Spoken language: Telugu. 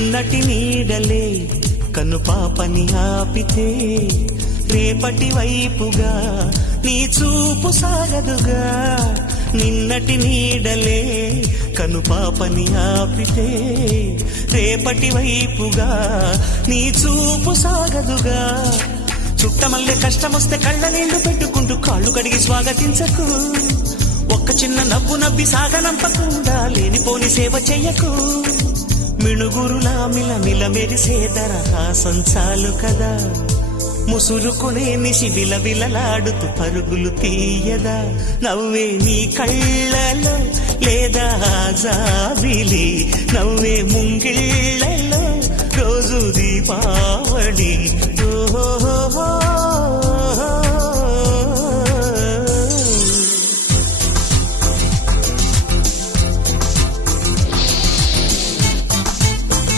నటి నీడలే కను పాపని ఆపితే రేపటి వైపుగా నీ చూపు సాగదుగా. నిన్నటి నీడలే కను పాపని ఆపితే రేపటి వైపుగా నీ చూపు సాగదుగా. చుట్టమల్లే కష్టమొస్తే కళ్ళ నీళ్లు పెట్టుకుంటూ కాళ్ళు కడిగి స్వాగతించకు. ఒక్క చిన్న నవ్వు నవ్వి సాగనంపకుండా లేనిపోని సేవ చెయ్యకు. మిణుగురులా మిలమిల మెరిసే దరహాసం చాలు కదా. ముసురుకునే నిశి విలవిలలాడుతూ పరుగులు తీయదా. నవ్వే నీ కళ్ళలో లేదా జాబిలి, నవ్వే ముంగిళ్ళ